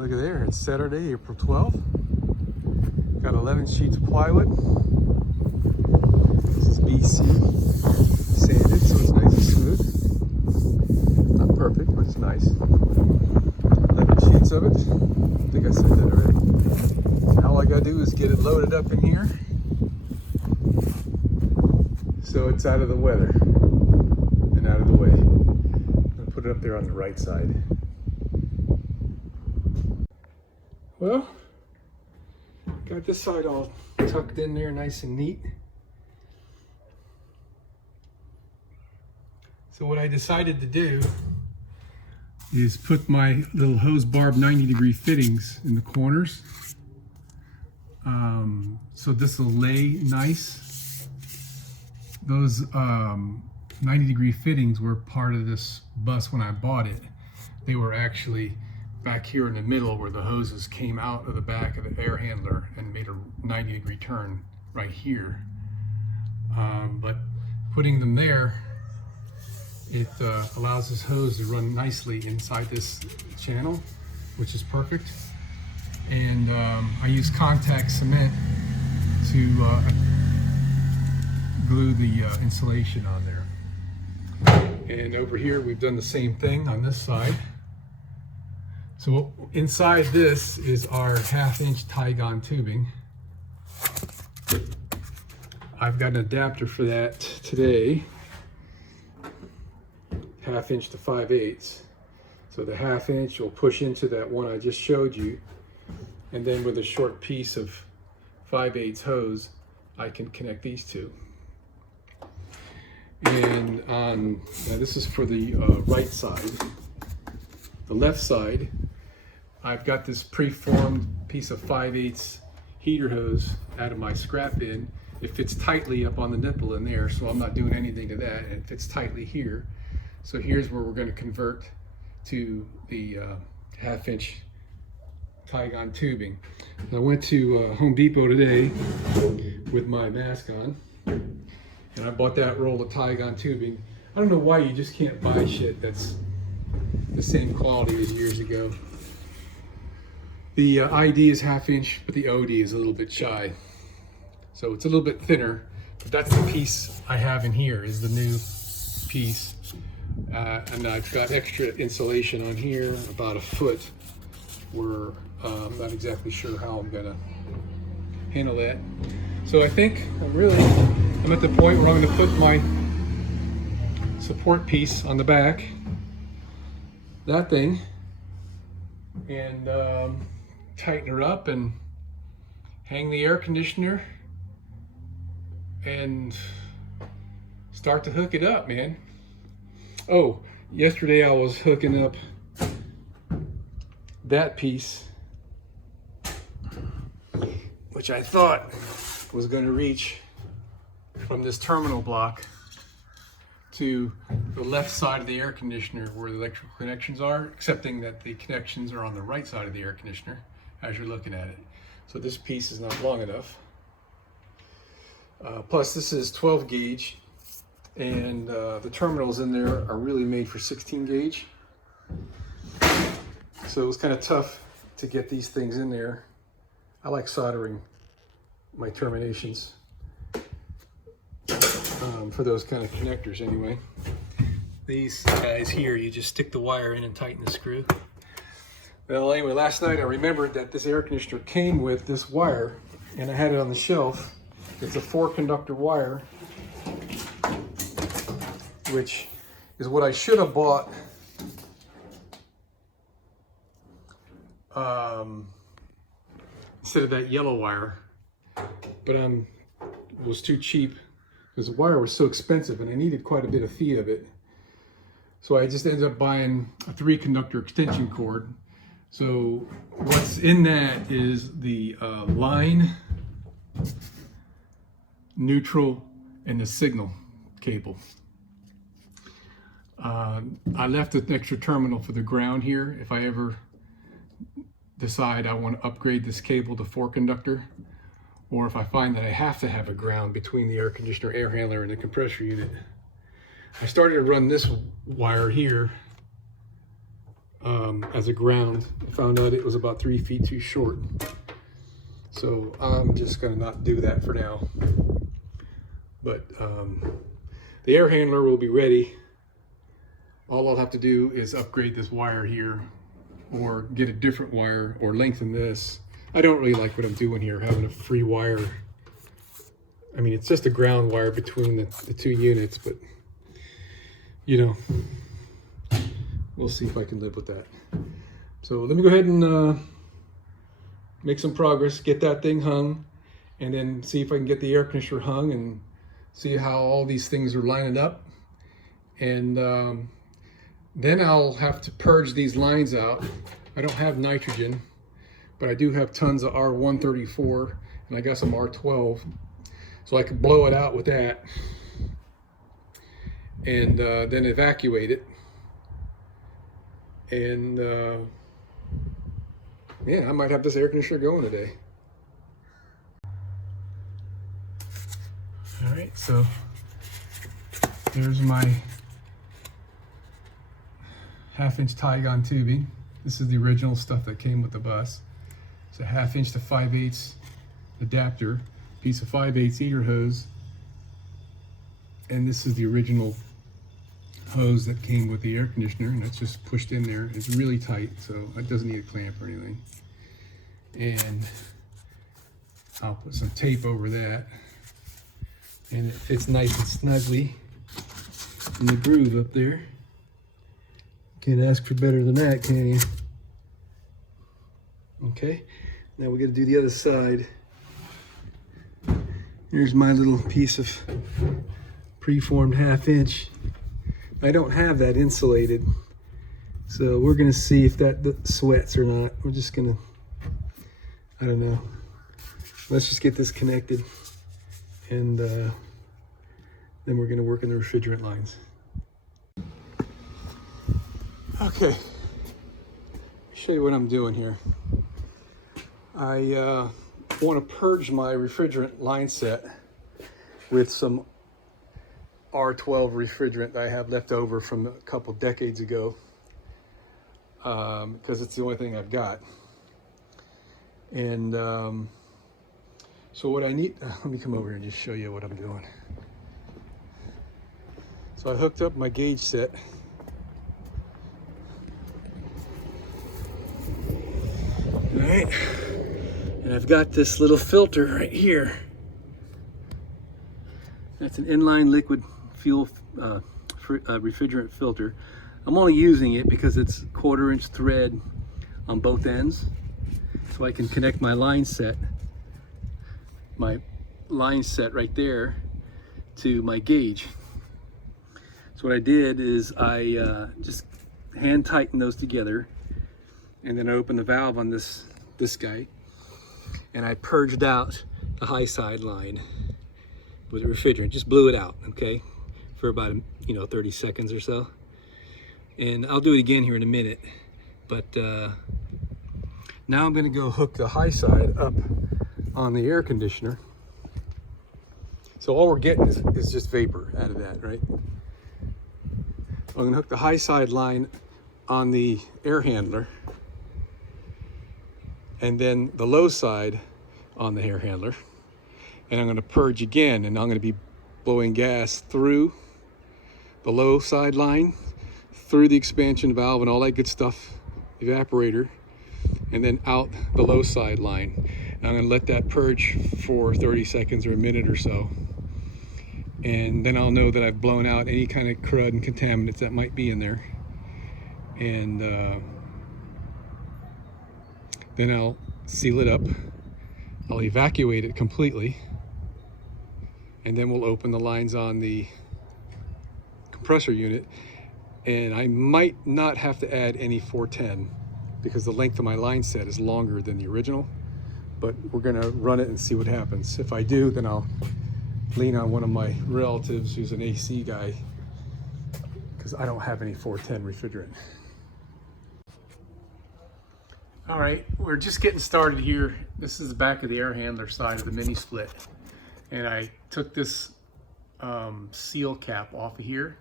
Look at there, it's Saturday, April 12th. Got 11 sheets of plywood. This is BC, sanded, so it's nice and smooth. Not perfect, but it's nice. 11 sheets of it. I think I said that already. All I gotta do is get it loaded up in here, so it's out of the weather and out of the way. I'm gonna put it up there on the right side. Well, got this side all tucked in there nice and neat. So what I decided to do is put my little hose barb 90-degree fittings in the corners. So this will lay nice. Those 90-degree fittings were part of this bus when I bought it. They were actually back here in the middle where the hoses came out of the back of the air handler and made a 90-degree turn right here. But putting them there, it allows this hose to run nicely inside this channel, which is perfect. And I use contact cement to glue the insulation on there. And over here we've done the same thing on this side. So inside this is our 1/2-inch Tygon tubing. I've got an adapter for that today, 1/2 inch to 5/8. So the 1/2 inch will push into that one I just showed you, and then with a short piece of 5/8 hose, I can connect these two. And now this is for the right side. The left side, I've got this preformed piece of 5/8 heater hose out of my scrap bin. It fits tightly up on the nipple in there, so I'm not doing anything to that, and it fits tightly here. So here's where we're going to convert to the 1/2 inch Tygon tubing. I went to Home Depot today with my mask on, and I bought that roll of Tygon tubing. I don't know why you just can't buy shit that's the same quality as years ago. The ID is 1/2 inch, but the OD is a little bit shy. So it's a little bit thinner, but that's the piece I have in here, is the new piece. And I've got extra insulation on here, about 1 foot, where I'm not exactly sure how I'm gonna handle that. So I think I'm at the point where I'm gonna put my support piece on the back, that thing, and tighten her up and hang the air conditioner and start to hook it up, man. Oh, yesterday I was hooking up that piece, which I thought was going to reach from this terminal block to the left side of the air conditioner where the electrical connections are, excepting that the connections are on the right side of the air conditioner as you're looking at it. So this piece is not long enough. Plus this is 12 gauge, and the terminals in there are really made for 16 gauge. So it was kind of tough to get these things in there. I like soldering my terminations for those kind of connectors anyway. These guys here, you just stick the wire in and tighten the screw. Well, anyway, last night I remembered that this air conditioner came with this wire, and I had it on the shelf. It's a 4-conductor wire, which is what I should have bought instead of that yellow wire, but it was too cheap because the wire was so expensive and I needed quite a bit of feet of it. So I just ended up buying a 3-conductor extension cord. So what's in that is the line, neutral, and the signal cable. I left an extra terminal for the ground here if I ever decide I want to upgrade this cable to 4-conductor, or if I find that I have to have a ground between the air conditioner, air handler, and the compressor unit. I started to run this wire here as a ground. I found out it was about 3 feet too short. So I'm just gonna not do that for now. But the air handler will be ready. All I'll have to do is upgrade this wire here, or get a different wire, or lengthen this. I don't really like what I'm doing here, having a free wire. I mean, it's just a ground wire between the two units, but you know, we'll see if I can live with that. So let me go ahead and make some progress, get that thing hung, and then see if I can get the air conditioner hung and see how all these things are lining up. And then I'll have to purge these lines out. I don't have nitrogen, but I do have tons of R134, and I got some R12. So I could blow it out with that, and then evacuate it. And yeah, I might have this air conditioner going today. All right, so there's my 1/2-inch Tygon tubing. This is the original stuff that came with the bus. It's a 1/2-inch to 5/8 adapter, piece of 5/8 heater hose, and this is the original hose that came with the air conditioner, and it's just pushed in there. It's really tight, so it doesn't need a clamp or anything. And I'll put some tape over that, and it fits nice and snugly in the groove up there. Can't ask for better than that, can you? Okay, now we got to do the other side. Here's my little piece of preformed 1/2-inch. I don't have that insulated, so we're gonna see if that sweats or not. We're just gonna, I don't know. Let's just get this connected, and then we're gonna work on the refrigerant lines. Okay, let me show you what I'm doing here. I want to purge my refrigerant line set with some R12 refrigerant that I have left over from a couple decades ago, because it's the only thing I've got. And so what I need, let me come over here and just show you what I'm doing. So I hooked up my gauge set. All right, and I've got this little filter right here. That's an inline liquid fuel refrigerant filter. I'm only using it because it's 1/4-inch thread on both ends, so I can connect my line set right there to my gauge. So what I did is I just hand tightened those together, and then I opened the valve on this guy, and I purged out the high side line with the refrigerant. Just blew it out, okay, for about 30 seconds or so. And I'll do it again here in a minute. But now I'm going to go hook the high side up on the air conditioner. So all we're getting is just vapor out of that, right? I'm going to hook the high side line on the air handler, and then the low side on the air handler. And I'm going to purge again, and I'm going to be blowing gas through the low side line, through the expansion valve and all that good stuff, evaporator, and then out the low side line. And I'm going to let that purge for 30 seconds or a minute or so. And then I'll know that I've blown out any kind of crud and contaminants that might be in there. And then I'll seal it up. I'll evacuate it completely. And then we'll open the lines on the compressor unit. And I might not have to add any 410 because the length of my line set is longer than the original. But we're gonna run it and see what happens. If I do, then I'll lean on one of my relatives who's an AC guy, because I don't have any 410 refrigerant. All right, we're just getting started here. This is the back of the air handler side of the mini split. And I took this seal cap off of here.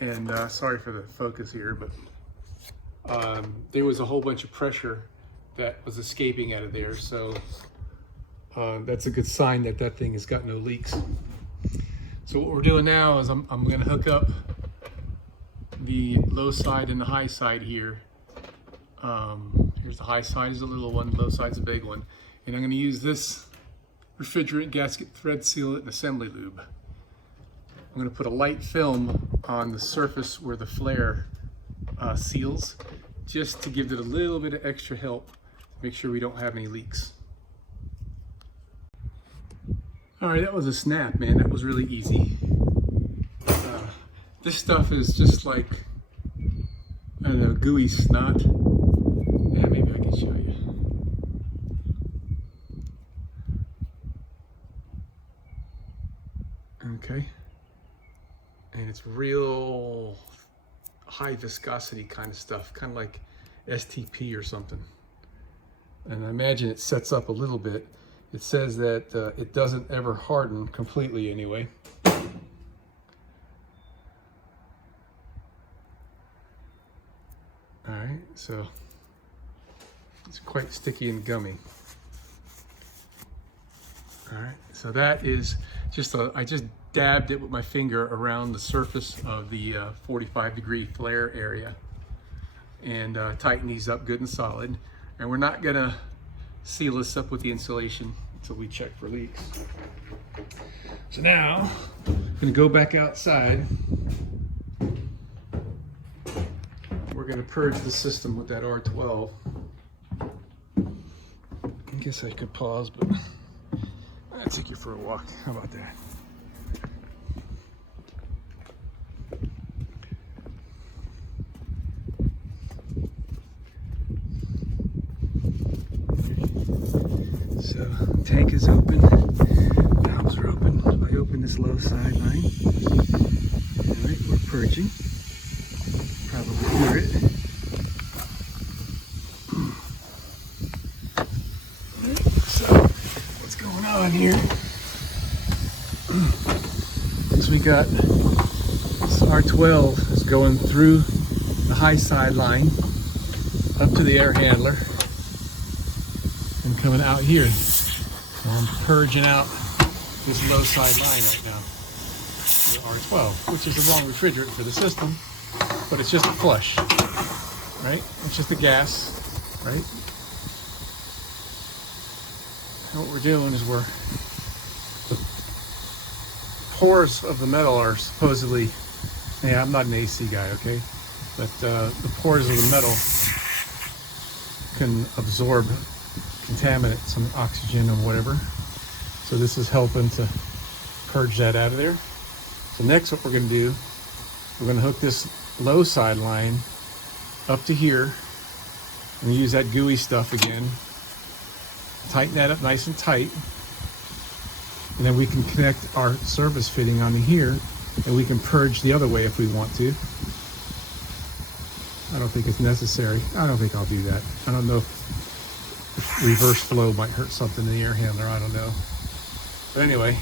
And sorry for the focus here, but there was a whole bunch of pressure that was escaping out of there. So that's a good sign that that thing has got no leaks. So what we're doing now is I'm going to hook up the low side and the high side here. Here's the high side is a little one, low side's a big one. And I'm going to use this refrigerant gasket thread sealant and assembly lube. I'm going to put a light film on the surface where the flare seals, just to give it a little bit of extra help to make sure we don't have any leaks. All right, that was a snap, man. That was really easy. This stuff is just like, I don't know, gooey snot. Yeah, maybe I can show you. Okay. And it's real high viscosity kind of stuff, kind of like STP or something. And I imagine it sets up a little bit. It says that it doesn't ever harden completely anyway. All right, so it's quite sticky and gummy. All right, so that is just I just dabbed it with my finger around the surface of the 45-degree flare area and tighten these up good and solid. And we're not gonna seal this up with the insulation until we check for leaks. So now I'm gonna go back outside. We're gonna purge the system with that R12. I guess I could pause, but I'll take you for a walk. How about that? So tank is open, valves are open. I open this low side line. All right, we're purging. Probably hear it. So what's going on here? So we got this R12 is going through the high side line up to the air handler and coming out here. So I'm purging out this low side line right now, the R12, which is the wrong refrigerant for the system, but it's just a flush, right? It's just a gas, right? And what we're doing is the pores of the metal are supposedly, yeah, I'm not an AC guy, okay? But the pores of the metal can absorb contaminants and oxygen and whatever. So this is helping to purge that out of there. So next what we're going to do, we're going to hook this low side line up to here and use that gooey stuff again. Tighten that up nice and tight. And then we can connect our service fitting onto here and we can purge the other way if we want to. I don't think it's necessary. I don't think I'll do that. I don't know if reverse flow might hurt something in the air handler. I don't know. But anyway,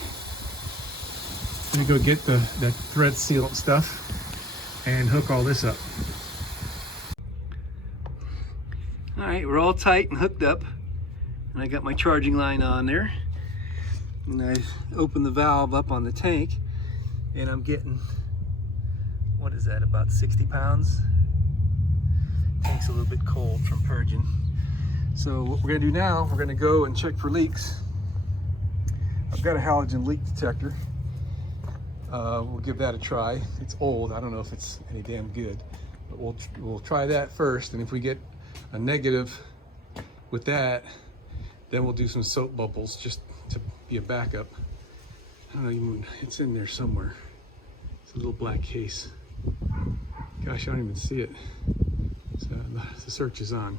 let me go get that thread sealant stuff and hook all this up. All right, we're all tight and hooked up. And I got my charging line on there. And I opened the valve up on the tank and I'm getting, what is that, about 60 pounds? Tank's a little bit cold from purging. So what we're gonna do now, we're gonna go and check for leaks. I've got a halogen leak detector. We'll give that a try. It's old, I don't know if it's any damn good, but we'll try that first. And if we get a negative with that, then we'll do some soap bubbles just to be a backup. I don't know, even, it's in there somewhere. It's a little black case. Gosh, I don't even see it. So the search is on.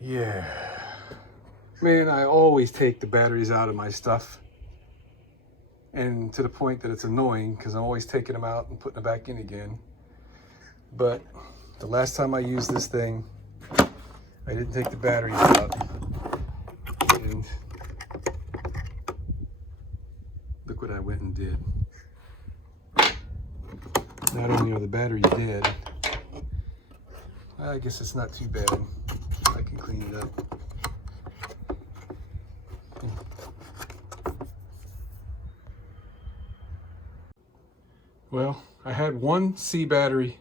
Yeah. Man, I always take the batteries out of my stuff. And to the point that it's annoying because I'm always taking them out and putting them back in again. But the last time I used this thing, I didn't take the batteries out. And look what I went and did. Not only are the batteries dead, I guess it's not too bad. I can clean it up. Well, I had one C battery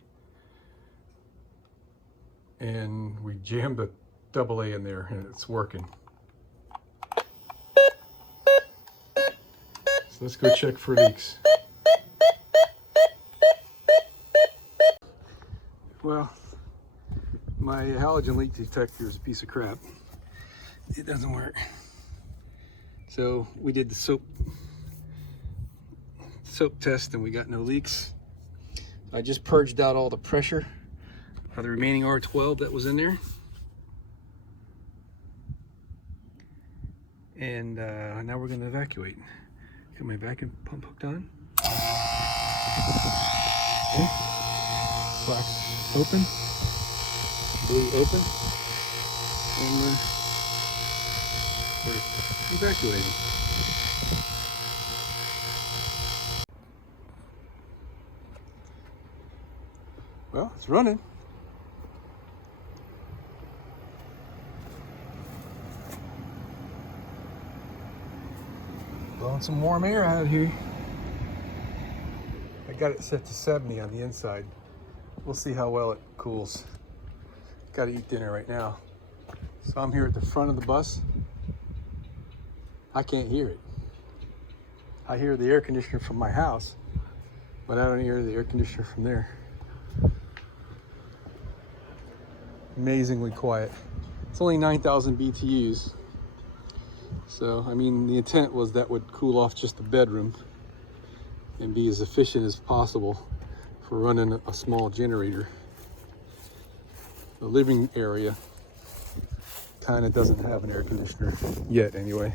and we jammed a AA in there and it's working. So let's go check for leaks. Well, my halogen leak detector is a piece of crap. It doesn't work. So we did the soap test and we got no leaks. I just purged out all the pressure of the remaining R12 that was in there. And now we're gonna evacuate. Got my vacuum pump hooked on. Okay. Box open. Blue open. And we're evacuating. Well, it's running. Blowing some warm air out here. I got it set to 70 on the inside. We'll see how well it cools. Got to eat dinner right now. So I'm here at the front of the bus. I can't hear it. I hear the air conditioner from my house, but I don't hear the air conditioner from there. Amazingly quiet. It's only 9,000 BTUs. So, I mean, the intent was that would cool off just the bedroom and be as efficient as possible for running a small generator. The living area kind of doesn't have an air conditioner yet anyway.